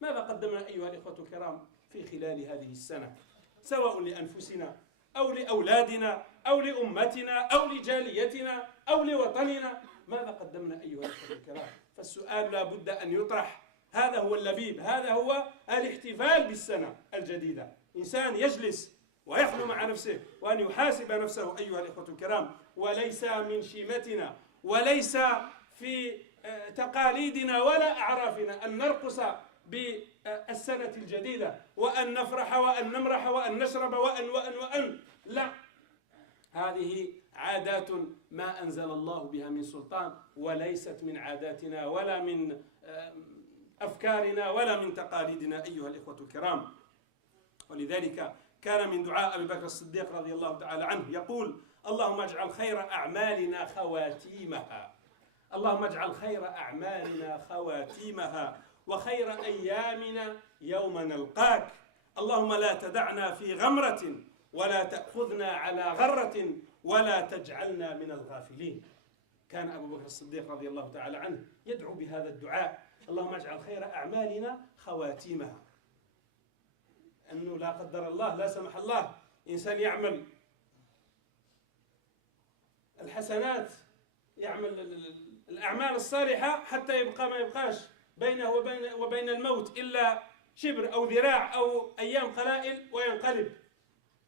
ماذا قدمنا أيها الإخوة الكرام في خلال هذه السنة، سواء لأنفسنا أو لأولادنا أو لأمتنا أو لجاليتنا أو لوطننا؟ ماذا قدمنا أيها الإخوة الكرام؟ فالسؤال لا بد أن يطرح. هذا هو اللبيب، هذا هو الاحتفال بالسنة الجديدة. إنسان يجلس ويخلو مع نفسه وأن يحاسب نفسه أيها الإخوة الكرام، وليس من شيمتنا وليس في تقاليدنا ولا أعرافنا أن نرقص بالسنة الجديدة وأن نفرح وأن نمرح وأن نشرب وأن لا، هذه عادات ما أنزل الله بها من سلطان، وليست من عاداتنا ولا من أفكارنا ولا من تقاليدنا أيها الإخوة الكرام. ولذلك كان من دعاء أبي بكر الصديق رضي الله تعالى عنه يقول: اللهم اجعل خير أعمالنا خواتيمها، اللهم اجعل خير أعمالنا خواتيمها وخير أيامنا يوم نلقاك، اللهم لا تدعنا في غمرة ولا تأخذنا على غرة ولا تجعلنا من الغافلين. كان أبو بكر الصديق رضي الله تعالى عنه يدعو بهذا الدعاء: اللهم اجعل خير أعمالنا خواتيمها. أنه لا قدر الله، لا سمح الله، إنسان يعمل الحسنات، يعمل الأعمال الصالحة حتى يبقى ما يبقاش بينه وبين الموت إلا شبر أو ذراع أو أيام قلائل وينقلب،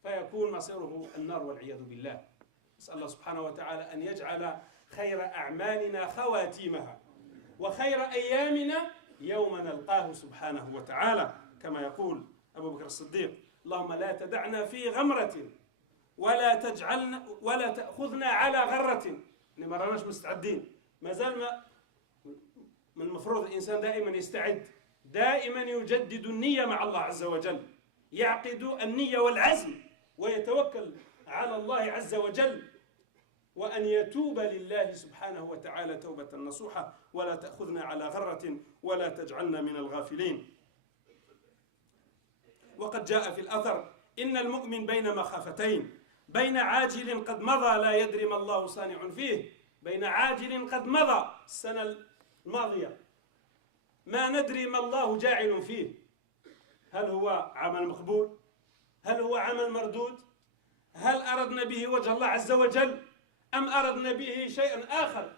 فيكون مصيره النار والعياذ بالله. نسأل الله سبحانه وتعالى أن يجعل خير أعمالنا خواتيمها وخير أيامنا يوم نلقاه سبحانه وتعالى، كما يقول أبو بكر الصديق: اللهم لا تدعنا في غمرة ولا تأخذنا على غرة. ما راناش مستعدين، ما زال من المفروض الإنسان دائما يستعد، دائما يجدد النية مع الله عز وجل، يعقد النية والعزم ويتوكل على الله عز وجل، وأن يتوب لله سبحانه وتعالى توبة نصوحة: ولا تأخذنا على غرة ولا تجعلنا من الغافلين. وقد جاء في الأثر: إن المؤمن بين مخافتين، بين عاجل قد مضى لا يدري ما الله صانع فيه، بين عاجل قد مضى السنة الماضية ما ندري ما الله جاعل فيه، هل هو عمل مقبول؟ هل هو عمل مردود؟ هل أردنا به وجه الله عز وجل أم أردنا به شيئا آخر؟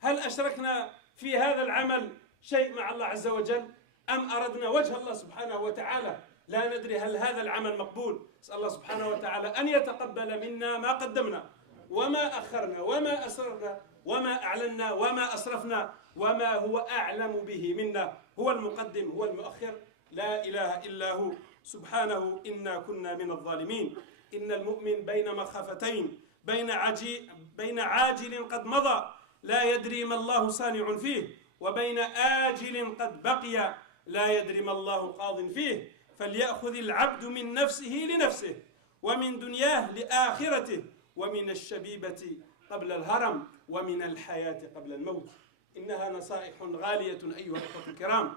هل أشركنا في هذا العمل شيء مع الله عز وجل أم أردنا وجه الله سبحانه وتعالى؟ لا ندري هل هذا العمل مقبول. نسأل الله سبحانه وتعالى أن يتقبل منا ما قدمنا وما أخرنا وما أسررنا وما أعلنا وما أسرفنا وما هو أعلم به منا. هو المقدم، هو المؤخر، لا إله إلا هو سبحانه إنا كنا من الظالمين. إن المؤمن بين مخافتين، بين عاجل قد مضى لا يدري ما الله صانع فيه، وبين آجل قد بقي لا يدري ما الله قاض فيه. فليأخذ العبد من نفسه لنفسه، ومن دنياه لآخرته، ومن الشبيبة قبل الهرم، ومن الحياة قبل الموت. إنها نصائح غالية أيها الأخوة الكرام.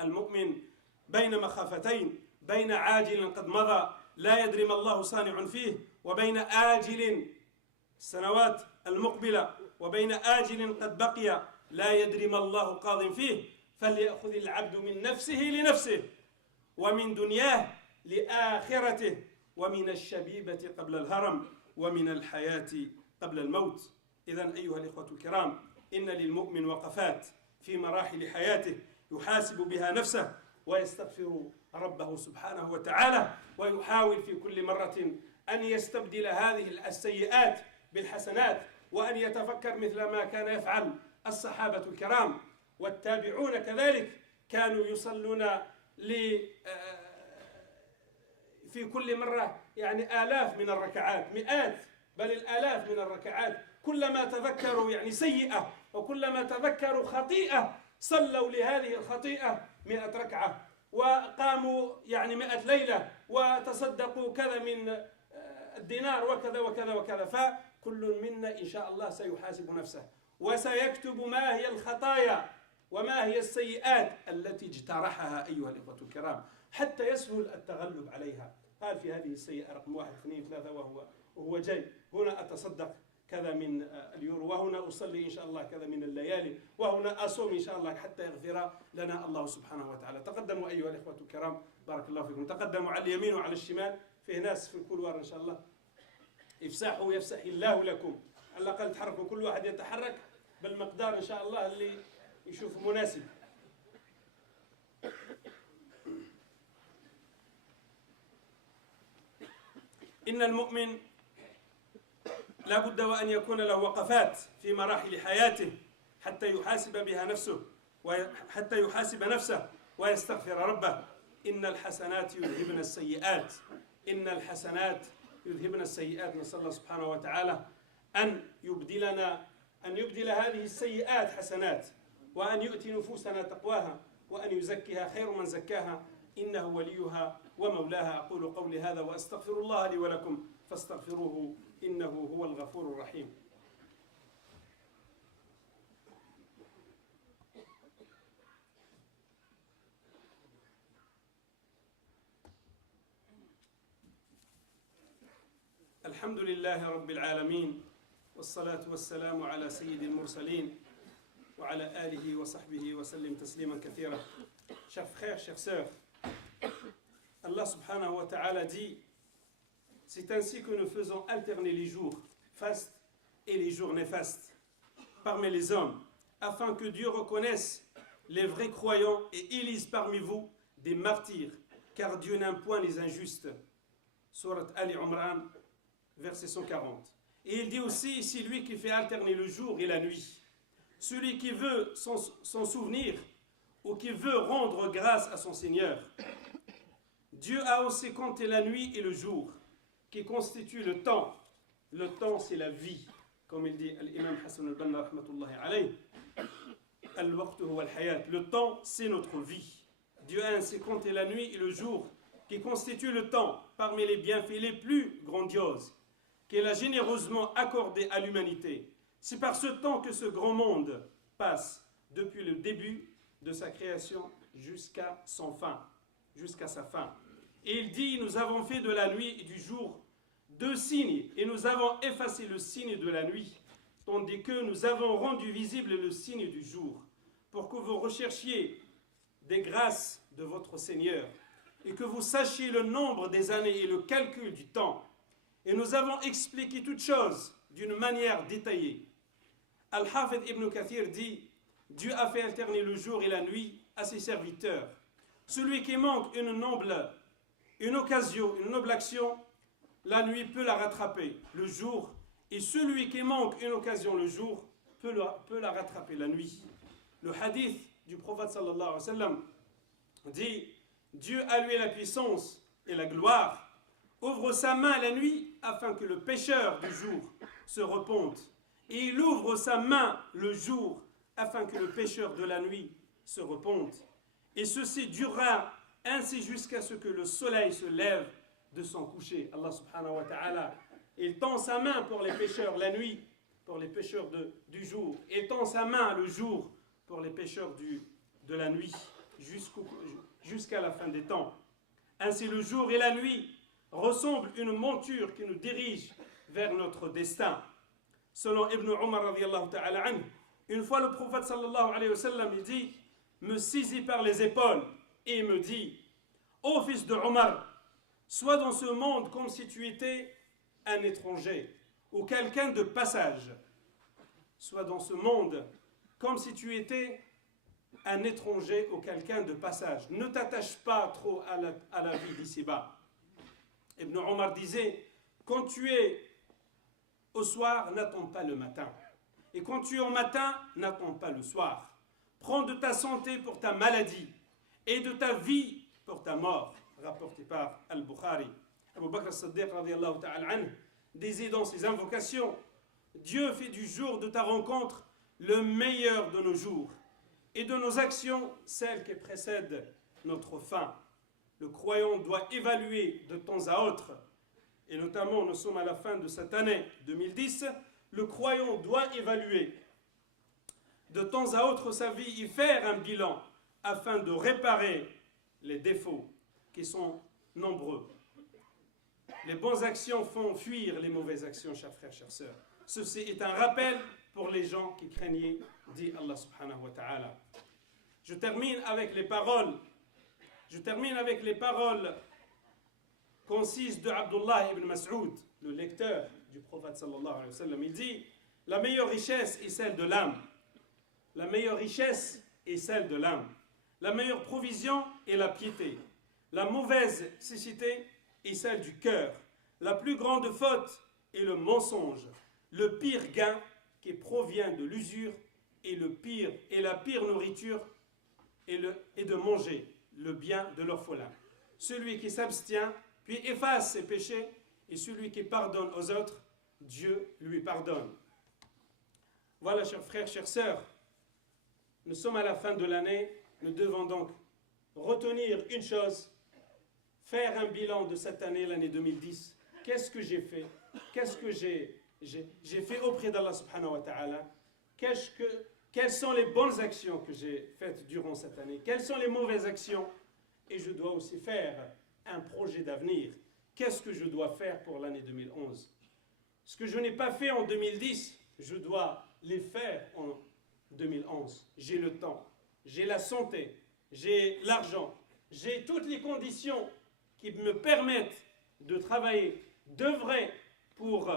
المؤمن بين مخافتين، بين عاجل قد مضى لا يدري ما الله صانع فيه، وبين آجل السنوات المقبلة، وبين آجل قد بقي لا يدري ما الله قاض فيه. فليأخذ العبد من نفسه لنفسه، ومن دنياه لآخرته، ومن الشبيبة قبل الهرم، ومن الحياة قبل الموت. إذن أيها الإخوة الكرام، إن للمؤمن وقفات في مراحل حياته يحاسب بها نفسه ويستغفر ربه سبحانه وتعالى، ويحاول في كل مرة أن يستبدل هذه السيئات بالحسنات، وأن يتفكر مثل ما كان يفعل الصحابة الكرام والتابعون كذلك. كانوا يصلون في كل مرة يعني آلاف من الركعات، مئات بل الآلاف من الركعات. كلما تذكروا سيئة وكلما تذكروا خطيئة صلوا لهذه الخطيئة 100 ركعة، وقاموا 100 ليلة، وتصدقوا كذا من الدينار وكذا وكذا وكذا. فكل منا إن شاء الله سيحاسب نفسه وسيكتب ما هي الخطايا وما هي السيئات التي اجترحها أيها الإخوة الكرام حتى يسهل التغلب عليها. قال في هذه السيئة رقم 1 2 3 وهو جاي هنا أتصدق كذا من اليورو، وهنا أصلي إن شاء الله كذا من الليالي، وهنا أصوم إن شاء الله حتى يغفر لنا الله سبحانه وتعالى. تقدموا أيها الإخوة الكرام، بارك الله فيكم. تقدموا على اليمين وعلى الشمال، فيه ناس في الكولوار إن شاء الله. افسحوا يفسح الله لكم، على الأقل تحركوا، كل واحد يتحرك بالمقدار إن شاء الله اللي يشوف مناسب. إن المؤمن لا بد وأن يكون له وقفات في مراحل حياته حتى يحاسب نفسه ويستغفر ربه. إن الحسنات يذهبن السيئات، إن الحسنات يذهبن السيئات. نسأل الله سبحانه وتعالى أن يبدل هذه السيئات حسنات، وأن يؤتي نفوسنا تقواها، وأن يزكيها خير من زكاها، إنه وليها ومولاها. أقول قولي هذا وأستغفر الله لي ولكم فاستغفروه إنه هو الغفور الرحيم. الحمد لله رب العالمين، والصلاة والسلام على سيد المرسلين وعلى آله وصحبه وسلم تسليما كثيرا. Chers frères, chères sœurs, Allah subhanahu wa ta'ala dit: c'est ainsi que nous faisons alterner les jours fastes et les jours néfastes parmi les hommes, afin que Dieu reconnaisse les vrais croyants et élise parmi vous des martyrs, car Dieu n'aime point les injustes. Surat Ali Imran, verset 140. Et il dit aussi: c'est lui qui fait alterner le jour et la nuit. Celui qui veut s'en souvenir ou qui veut rendre grâce à son Seigneur. Dieu a aussi compté la nuit et le jour, qui constituent le temps. Le temps, c'est la vie. Comme il dit l'imam Hassan al-Banna, rahmatullahi alayhi, al-waqtu huwa al-hayat. Le temps, c'est notre vie. Dieu a ainsi compté la nuit et le jour, qui constituent le temps, parmi les bienfaits les plus grandioses qu'il a généreusement accordé à l'humanité. C'est par ce temps que ce grand monde passe, depuis le début de sa création jusqu'à sa fin. Et il dit: nous avons fait de la nuit et du jour deux signes, et nous avons effacé le signe de la nuit, tandis que nous avons rendu visible le signe du jour, pour que vous recherchiez des grâces de votre Seigneur, et que vous sachiez le nombre des années et le calcul du temps. Et nous avons expliqué toutes choses d'une manière détaillée. Al-Hafid Ibn Kathir dit: Dieu a fait alterner le jour et la nuit à ses serviteurs. Celui qui manque une noble action, la nuit peut la rattraper le jour, et celui qui manque une occasion le jour peut la rattraper la nuit. Le hadith du prophète sallallahu alayhi wa sallam dit: Dieu a lui la puissance et la gloire, ouvre sa main la nuit afin que le pécheur du jour se repente, et il ouvre sa main le jour afin que le pécheur de la nuit se repente. Et ceci durera ainsi jusqu'à ce que le soleil se lève de son coucher. Allah subhanahu wa ta'ala, il tend sa main pour les pécheurs la nuit, pour les pécheurs du jour, et tend sa main le jour pour les pécheurs de la nuit, jusqu'à la fin des temps. Ainsi le jour et la nuit ressemblent une monture qui nous dirige vers notre destin. Selon Ibn Umar radiyallahu ta'ala anhu, une fois le prophète sallallahu alayhi wa sallam, il dit, me saisit par les épaules et me dit: ô fils de Omar, sois dans ce monde comme si tu étais un étranger ou quelqu'un de passage. Sois dans ce monde comme si tu étais un étranger ou quelqu'un de passage. Ne t'attache pas trop à la vie d'ici-bas. Ibn Omar disait: quand tu es au soir, n'attends pas le matin. Et quand tu es au matin, n'attends pas le soir. Prends de ta santé pour ta maladie et de ta vie pour ta mort. Rapporté par Al-Bukhari. Abu Bakr as-Siddiq radiyallahu ta'ala anhu disait dans ses invocations: Dieu fait du jour de ta rencontre le meilleur de nos jours et de nos actions celle qui précède notre fin. Le croyant doit évaluer de temps à autre, et notamment nous sommes à la fin de cette année 2010, le croyant doit évaluer de temps à autre sa vie et faire un bilan afin de réparer les défauts qui sont nombreux. Les bonnes actions font fuir les mauvaises actions, chers frères, chères sœurs. ceci est un rappel pour les gens qui craignaient, dit Allah subhanahu wa ta'ala. Je termine avec les paroles concises de Abdullah ibn Mas'ud, le lecteur du prophète sallallahu alayhi wa sallam. Il dit: la meilleure richesse est celle de l'âme. La meilleure richesse est celle de l'âme. La meilleure provision est la piété. La mauvaise cécité est celle du cœur. La plus grande faute est le mensonge. Le pire gain qui provient de l'usure et la pire nourriture est de manger le bien de l'orphelin. Celui qui s'abstient puis efface ses péchés, et celui qui pardonne aux autres, Dieu lui pardonne. Voilà, chers frères, chères sœurs, nous sommes à la fin de l'année. Nous devons donc retenir une chose, faire un bilan de cette année, l'année 2010. Qu'est-ce que j'ai fait? Qu'est-ce que j'ai fait auprès d'Allah subhanahu wa ta'ala? Quelles sont les bonnes actions que j'ai faites durant cette année? Quelles sont les mauvaises actions? Et je dois aussi faire un projet d'avenir. Qu'est-ce que je dois faire pour l'année 2011? Ce que je n'ai pas fait en 2010, je dois les faire en 2011. J'ai le temps, j'ai la santé, j'ai l'argent, j'ai toutes les conditions qui me permettent de travailler, d'œuvrer pour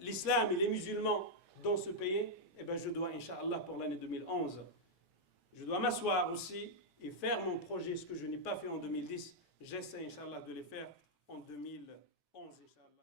l'islam et les musulmans dans ce pays. Et bien je dois, Inch'Allah, pour l'année 2011, je dois m'asseoir aussi et faire mon projet, ce que je n'ai pas fait en 2010. J'essaie, Inch'Allah, de les faire en 2011, Inch'Allah.